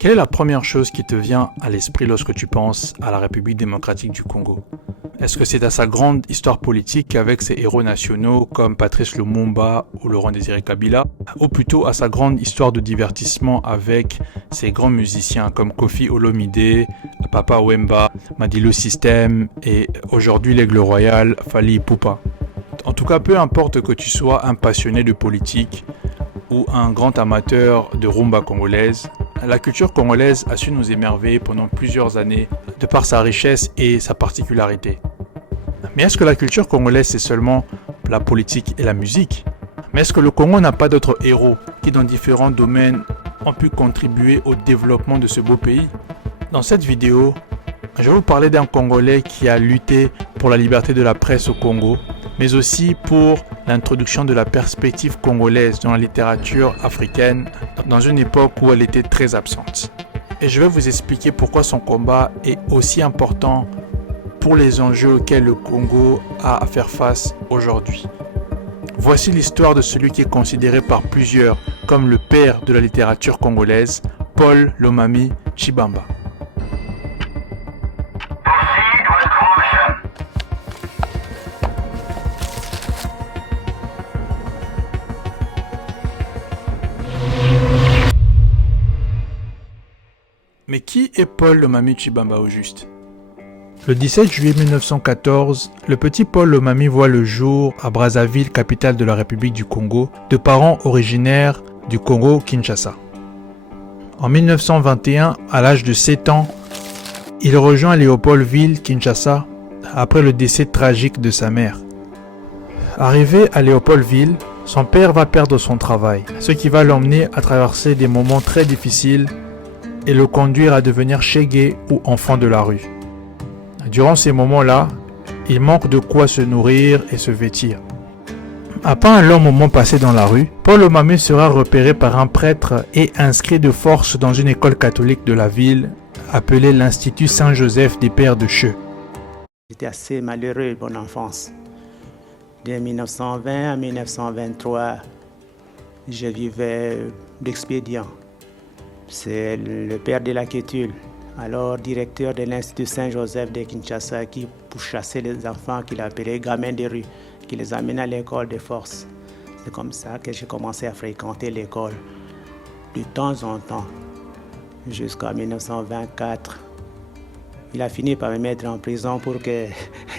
Quelle est la première chose qui te vient à l'esprit lorsque tu penses à la République démocratique du Congo? Est-ce que c'est à sa grande histoire politique avec ses héros nationaux comme Patrice Lumumba ou Laurent Désiré Kabila, ou plutôt à sa grande histoire de divertissement avec ses grands musiciens comme Koffi Olomide, Papa Wemba, Madilu System et aujourd'hui l'Aigle Royal, Fally Ipupa? En tout cas, peu importe que tu sois un passionné de politique ou un grand amateur de rumba congolaise, la culture congolaise a su nous émerveiller pendant plusieurs années de par sa richesse et sa particularité. Mais est-ce que la culture congolaise c'est seulement la politique et la musique? Mais est-ce que le Congo n'a pas d'autres héros qui dans différents domaines ont pu contribuer au développement de ce beau pays? Dans cette vidéo, je vais vous parler d'un Congolais qui a lutté pour la liberté de la presse au Congo, mais aussi pour l'introduction de la perspective congolaise dans la littérature africaine dans une époque où elle était très absente. Et je vais vous expliquer pourquoi son combat est aussi important pour les enjeux auxquels le Congo a à faire face aujourd'hui. Voici l'histoire de celui qui est considéré par plusieurs comme le père de la littérature congolaise, Paul Lomami Tshibamba. Mais qui est Paul Lomami Tshibamba au juste? Le 17 juillet 1914, le petit Paul Lomami voit le jour à Brazzaville, capitale de la République du Congo, de parents originaires du Congo-Kinshasa. En 1921, à l'âge de 7 ans, il rejoint Léopoldville, Kinshasa, après le décès tragique de sa mère. Arrivé à Léopoldville, son père va perdre son travail, ce qui va l'emmener à traverser des moments très difficiles et le conduire à devenir chégué ou enfant de la rue. Durant ces moments-là, il manque de quoi se nourrir et se vêtir. Après un long moment passé dans la rue, Paul Lomami sera repéré par un prêtre et inscrit de force dans une école catholique de la ville, appelée l'Institut Saint-Joseph des Pères de Cheux. J'étais assez malheureux de mon enfance. De 1920 à 1923, je vivais d'expédients. C'est le père de la Kétule, alors directeur de l'Institut Saint-Joseph de Kinshasa, qui pourchassait les enfants qu'il appelait gamins de rue, qui les amenait à l'école de force. C'est comme ça que j'ai commencé à fréquenter l'école de temps en temps, jusqu'en 1924. Il a fini par me mettre en prison pour que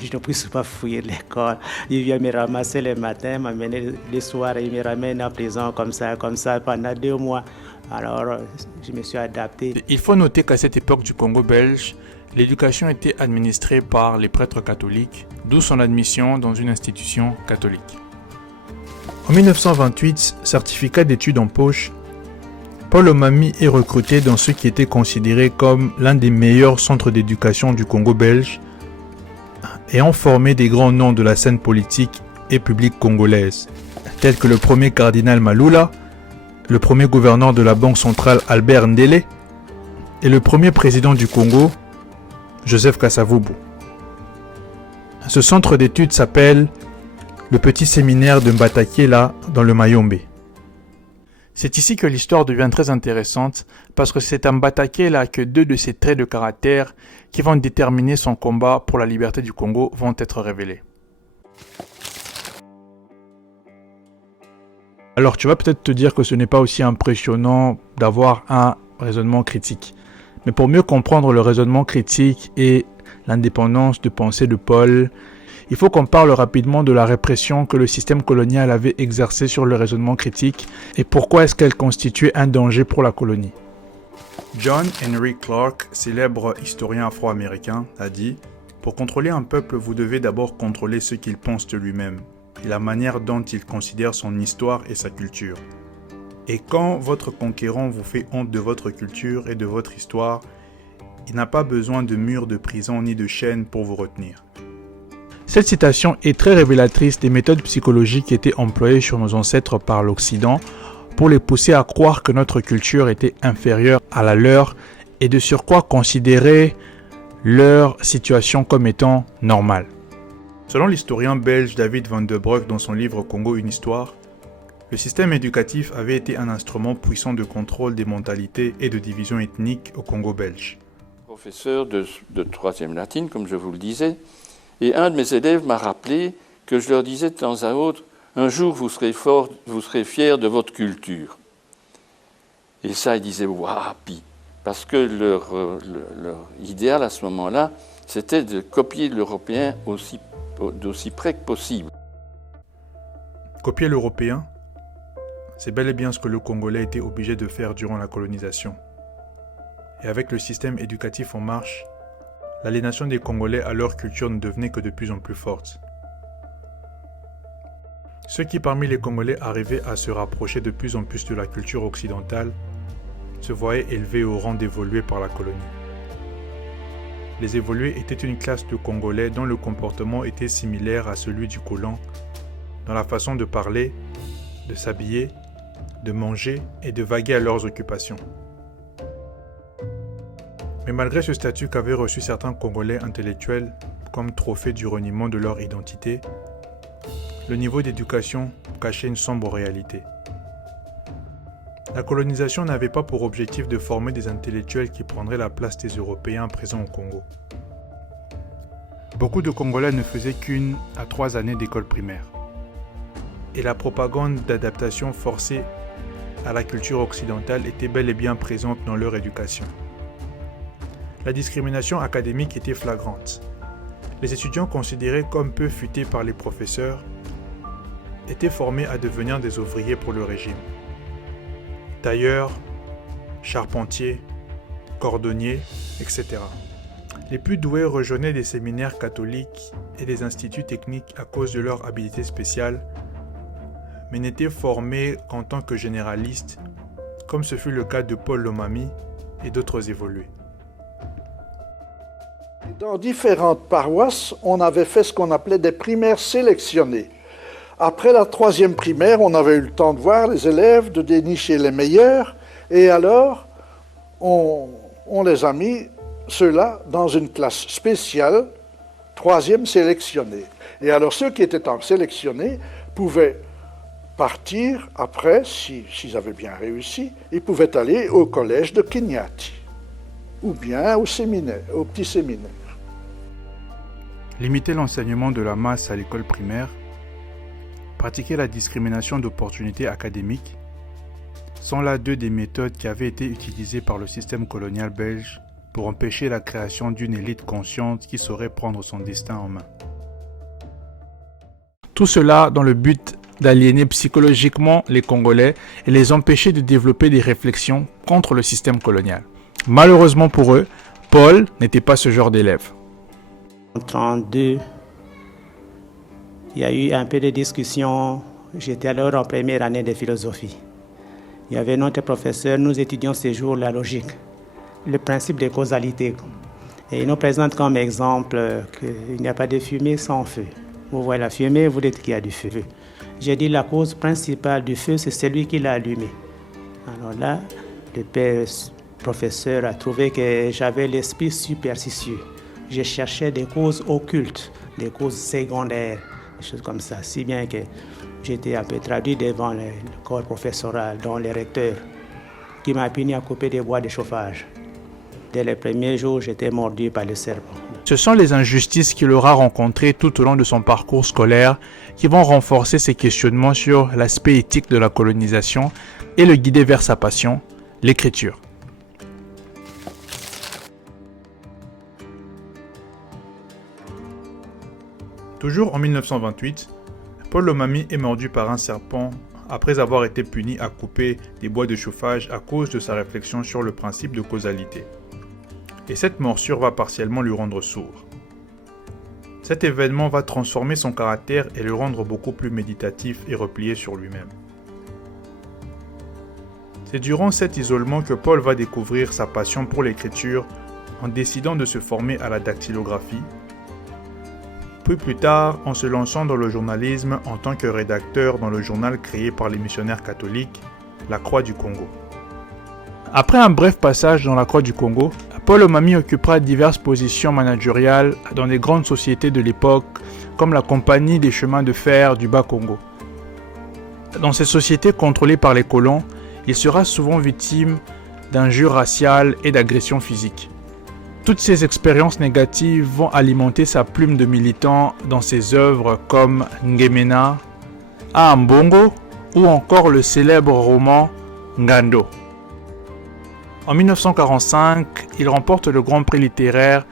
je ne puisse pas fuir l'école. Il vient me ramasser le matin, m'amener le soir et il me ramène en prison comme ça pendant 2 mois. Alors, je me suis adapté. Il faut noter qu'à cette époque du Congo belge, l'éducation était administrée par les prêtres catholiques, d'où son admission dans une institution catholique. En 1928, certificat d'études en poche, Paul Lomami est recruté dans ce qui était considéré comme l'un des meilleurs centres d'éducation du Congo belge, ayant formé des grands noms de la scène politique et publique congolaise, tels que le premier cardinal Maloula, le premier gouverneur de la Banque centrale Albert Ndele et le premier président du Congo, Joseph Kasavubu. Ce centre d'études s'appelle le Petit Séminaire de Mbatakiela dans le Mayombe. C'est ici que l'histoire devient très intéressante parce que c'est à Mbatakiela que 2 de ses traits de caractère qui vont déterminer son combat pour la liberté du Congo vont être révélés. Alors tu vas peut-être te dire que ce n'est pas aussi impressionnant d'avoir un raisonnement critique. Mais pour mieux comprendre le raisonnement critique et l'indépendance de pensée de Paul, il faut qu'on parle rapidement de la répression que le système colonial avait exercée sur le raisonnement critique et pourquoi est-ce qu'elle constituait un danger pour la colonie. John Henry Clark, célèbre historien afro-américain, a dit « Pour contrôler un peuple, vous devez d'abord contrôler ce qu'il pense de lui-même et la manière dont il considère son histoire et sa culture. Et quand votre conquérant vous fait honte de votre culture et de votre histoire, il n'a pas besoin de murs de prison ni de chaînes pour vous retenir. » Cette citation est très révélatrice des méthodes psychologiques qui étaient employées sur nos ancêtres par l'Occident pour les pousser à croire que notre culture était inférieure à la leur et de surcroît considérer leur situation comme étant normale. Selon l'historien belge David Van de Broek dans son livre Congo, une histoire, Le système éducatif avait été un instrument puissant de contrôle des mentalités et de division ethnique au Congo belge. Professeur de troisième latine, comme je vous le disais, et un de mes élèves m'a rappelé que je leur disais de temps à autre, un jour vous serez fiers de votre culture. Et ça, ils disaient wapi, parce que leur idéal à ce moment-là, c'était de copier l'européen d'aussi près que possible. Copier l'européen, c'est bel et bien ce que le Congolais était obligé de faire durant la colonisation. Et avec le système éducatif en marche, l'aliénation des Congolais à leur culture ne devenait que de plus en plus forte. Ceux qui parmi les Congolais arrivaient à se rapprocher de plus en plus de la culture occidentale se voyaient élevés au rang d'évolués par la colonie. Les évolués étaient une classe de Congolais dont le comportement était similaire à celui du colon, dans la façon de parler, de s'habiller, de manger et de vaguer à leurs occupations. Mais malgré ce statut qu'avaient reçu certains Congolais intellectuels comme trophée du reniement de leur identité, le niveau d'éducation cachait une sombre réalité. La colonisation n'avait pas pour objectif de former des intellectuels qui prendraient la place des Européens présents au Congo. Beaucoup de Congolais ne faisaient qu'1 à 3 années d'école primaire. Et la propagande d'adaptation forcée à la culture occidentale était bel et bien présente dans leur éducation. La discrimination académique était flagrante. Les étudiants considérés comme peu futés par les professeurs étaient formés à devenir des ouvriers pour le régime. Tailleurs, charpentiers, cordonniers, etc. Les plus doués rejoignaient des séminaires catholiques et des instituts techniques à cause de leur habilité spéciale, mais n'étaient formés qu'en tant que généralistes, comme ce fut le cas de Paul Lomami et d'autres évolués. Dans différentes paroisses, on avait fait ce qu'on appelait des primaires sélectionnées. Après la 3e primaire, on avait eu le temps de voir les élèves, de dénicher les meilleurs, et alors on les a mis, ceux-là, dans une classe spéciale, 3e sélectionnée. Et alors ceux qui étaient sélectionnés pouvaient partir après, s'ils avaient bien réussi, ils pouvaient aller au collège de Kenyati, ou bien au séminaire, au petit séminaire. Limiter l'enseignement de la masse à l'école primaire, pratiquer la discrimination d'opportunités académiques, sont là 2 des méthodes qui avaient été utilisées par le système colonial belge pour empêcher la création d'une élite consciente qui saurait prendre son destin en main. Tout cela dans le but d'aliéner psychologiquement les Congolais et les empêcher de développer des réflexions contre le système colonial. Malheureusement pour eux, Paul n'était pas ce genre d'élève. En 1932, il y a eu un peu de discussion. J'étais alors en première année de philosophie. Il y avait notre professeur, nous étudions ce jour la logique, le principe de causalité. Et il nous présente comme exemple qu'il n'y a pas de fumée sans feu. Vous voyez la fumée, vous dites qu'il y a du feu. J'ai dit la cause principale du feu, c'est celui qui l'a allumé. Alors là, le père professeur a trouvé que j'avais l'esprit superstitieux. Je cherchais des causes occultes, des causes secondaires, des choses comme ça. Si bien que j'étais un peu traduit devant le corps professoral, dont le recteur, qui m'a puni à couper des bois de chauffage. Dès les premiers jours, j'étais mordu par le serpent. Ce sont les injustices qu'il aura rencontrées tout au long de son parcours scolaire qui vont renforcer ses questionnements sur l'aspect éthique de la colonisation et le guider vers sa passion, l'écriture. Toujours en 1928, Paul Lomami est mordu par un serpent après avoir été puni à couper des bois de chauffage à cause de sa réflexion sur le principe de causalité. Et cette morsure va partiellement lui rendre sourd. Cet événement va transformer son caractère et le rendre beaucoup plus méditatif et replié sur lui-même. C'est durant cet isolement que Paul va découvrir sa passion pour l'écriture en décidant de se former à la dactylographie, puis plus tard en se lançant dans le journalisme en tant que rédacteur dans le journal créé par les missionnaires catholiques, La Croix du Congo. Après un bref passage dans La Croix du Congo, Paul Lomami occupera diverses positions managériales dans des grandes sociétés de l'époque comme la Compagnie des chemins de fer du Bas-Congo. Dans ces sociétés contrôlées par les colons, il sera souvent victime d'injures raciales et d'agressions physiques. Toutes ces expériences négatives vont alimenter sa plume de militant dans ses œuvres comme Ngemena, Ambongo ou encore le célèbre roman Ngando. En 1945, il remporte le Grand Prix littéraire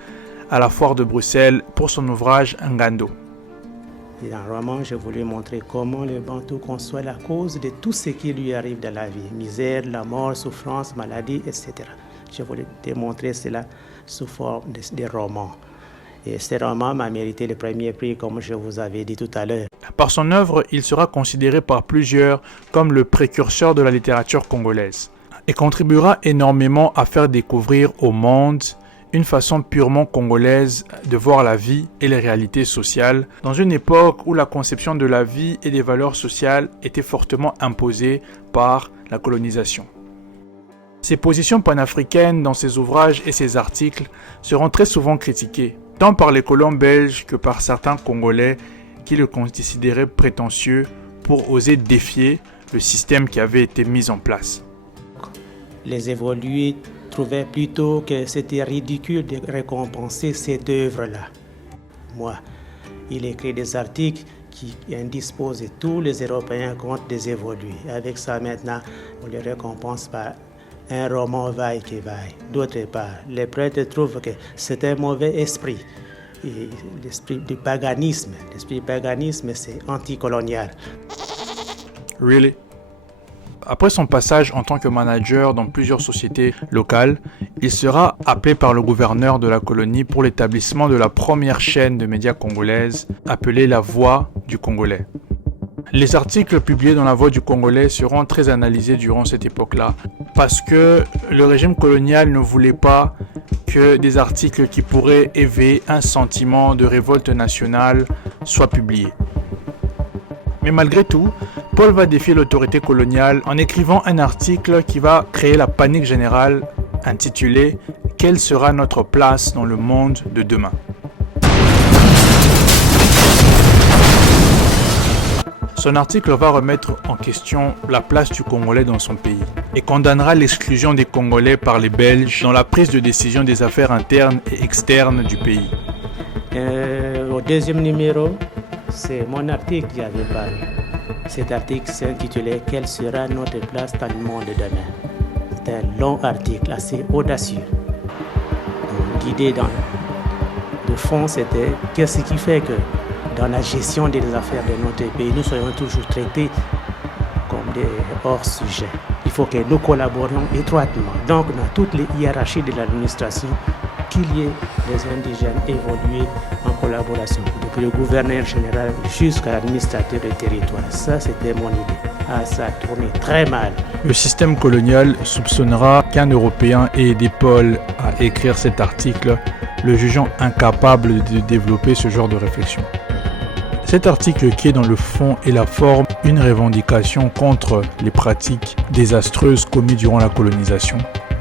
à la Foire de Bruxelles pour son ouvrage Ngando. Et dans le roman, je voulais montrer comment le Bantou conçoit la cause de tout ce qui lui arrive dans la vie. Misère, la mort, souffrance, maladie, etc. Je voulais démontrer cela sous forme de romans. Et ce roman m'a mérité le premier prix, comme je vous avais dit tout à l'heure. Par son œuvre, il sera considéré par plusieurs comme le précurseur de la littérature congolaise et contribuera énormément à faire découvrir au monde une façon purement congolaise de voir la vie et les réalités sociales dans une époque où la conception de la vie et des valeurs sociales était fortement imposée par la colonisation. Ses positions panafricaines dans ses ouvrages et ses articles seront très souvent critiquées, tant par les colons belges que par certains Congolais qui le considéraient prétentieux pour oser défier le système qui avait été mis en place. Les évolués trouvaient plutôt que c'était ridicule de récompenser cette œuvre-là. Moi, il écrit des articles qui indisposent tous les Européens contre des évolués. Avec ça, maintenant, on les récompense par un roman vaille qui vaille. D'autre part, les prêtres trouvent que c'est un mauvais esprit. Et l'esprit du paganisme. L'esprit du paganisme, c'est anticolonial. Really? Après son passage en tant que manager dans plusieurs sociétés locales, il sera appelé par le gouverneur de la colonie pour l'établissement de la première chaîne de médias congolaise appelée La Voix du Congolais. Les articles publiés dans La Voix du Congolais seront très analysés durant cette époque-là parce que le régime colonial ne voulait pas que des articles qui pourraient éveiller un sentiment de révolte nationale soient publiés. Mais malgré tout, Paul va défier l'autorité coloniale en écrivant un article qui va créer la panique générale intitulé « Quelle sera notre place dans le monde de demain ?» Son article va remettre en question la place du Congolais dans son pays et condamnera l'exclusion des Congolais par les Belges dans la prise de décision des affaires internes et externes du pays. Au deuxième numéro, c'est mon article qui avait paru. Cet article s'intitulait « Quelle sera notre place dans le monde de demain ?» C'est un long article assez audacieux. L'idée de fond, c'était qu'est-ce qui fait que dans la gestion des affaires de notre pays, nous soyons toujours traités comme des hors-sujets. Il faut que nous collaborions étroitement. Donc, dans toutes les hiérarchies de l'administration, qu'il y ait des indigènes évolués en collaboration, depuis le gouverneur général jusqu'à l'administrateur du territoire. Ça, c'était mon idée. Ah, ça a tourné très mal. Le système colonial soupçonnera qu'un Européen ait aidé Paul à écrire cet article, le jugeant incapable de développer ce genre de réflexion. Cet article qui est dans le fond et la forme une revendication contre les pratiques désastreuses commises durant la colonisation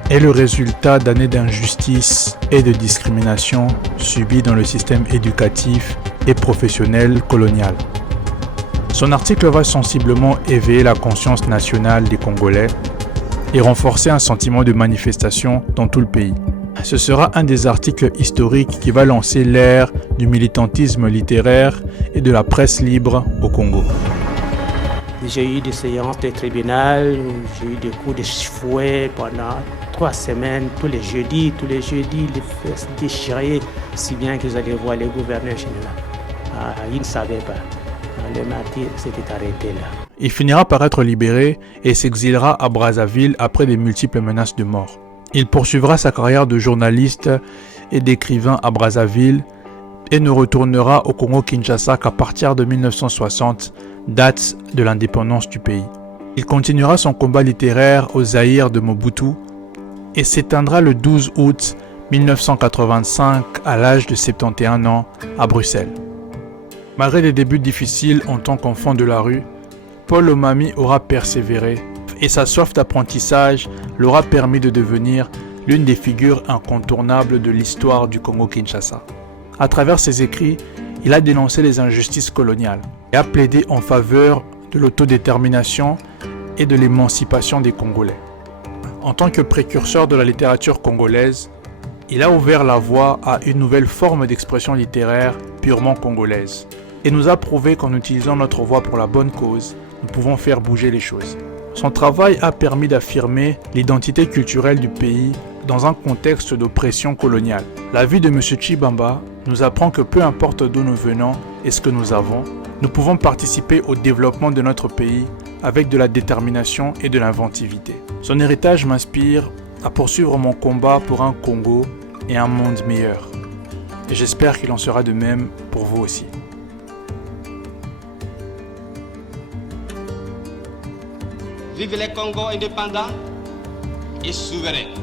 est le résultat d'années d'injustice et de discrimination subies dans le système éducatif et professionnel colonial. Son article va sensiblement éveiller la conscience nationale des Congolais et renforcer un sentiment de manifestation dans tout le pays. Ce sera un des articles historiques qui va lancer l'ère du militantisme littéraire et de la presse libre au Congo. J'ai eu des séances de tribunal, j'ai eu des coups de fouet pendant 3 semaines, tous les jeudis, les fesses déchirées, si bien que vous allez voir le gouverneur général. Ah, il ne savait pas. Le martyr s'était arrêté là. Il finira par être libéré et s'exilera à Brazzaville après de multiples menaces de mort. Il poursuivra sa carrière de journaliste et d'écrivain à Brazzaville et ne retournera au Congo-Kinshasa qu'à partir de 1960, date de l'indépendance du pays. Il continuera son combat littéraire au Zaïre de Mobutu et s'éteindra le 12 août 1985 à l'âge de 71 ans à Bruxelles. Malgré des débuts difficiles en tant qu'enfant de la rue, Paul Lomami aura persévéré et sa soif d'apprentissage l'aura permis de devenir l'une des figures incontournables de l'histoire du Congo-Kinshasa. À travers ses écrits, il a dénoncé les injustices coloniales et a plaidé en faveur de l'autodétermination et de l'émancipation des Congolais. En tant que précurseur de la littérature congolaise, il a ouvert la voie à une nouvelle forme d'expression littéraire purement congolaise et nous a prouvé qu'en utilisant notre voix pour la bonne cause, nous pouvons faire bouger les choses. Son travail a permis d'affirmer l'identité culturelle du pays dans un contexte d'oppression coloniale. La vie de M. Tshibamba nous apprend que peu importe d'où nous venons et ce que nous avons, nous pouvons participer au développement de notre pays avec de la détermination et de l'inventivité. Son héritage m'inspire à poursuivre mon combat pour un Congo et un monde meilleur. Et j'espère qu'il en sera de même pour vous aussi. Vive les Congo indépendants et souverains.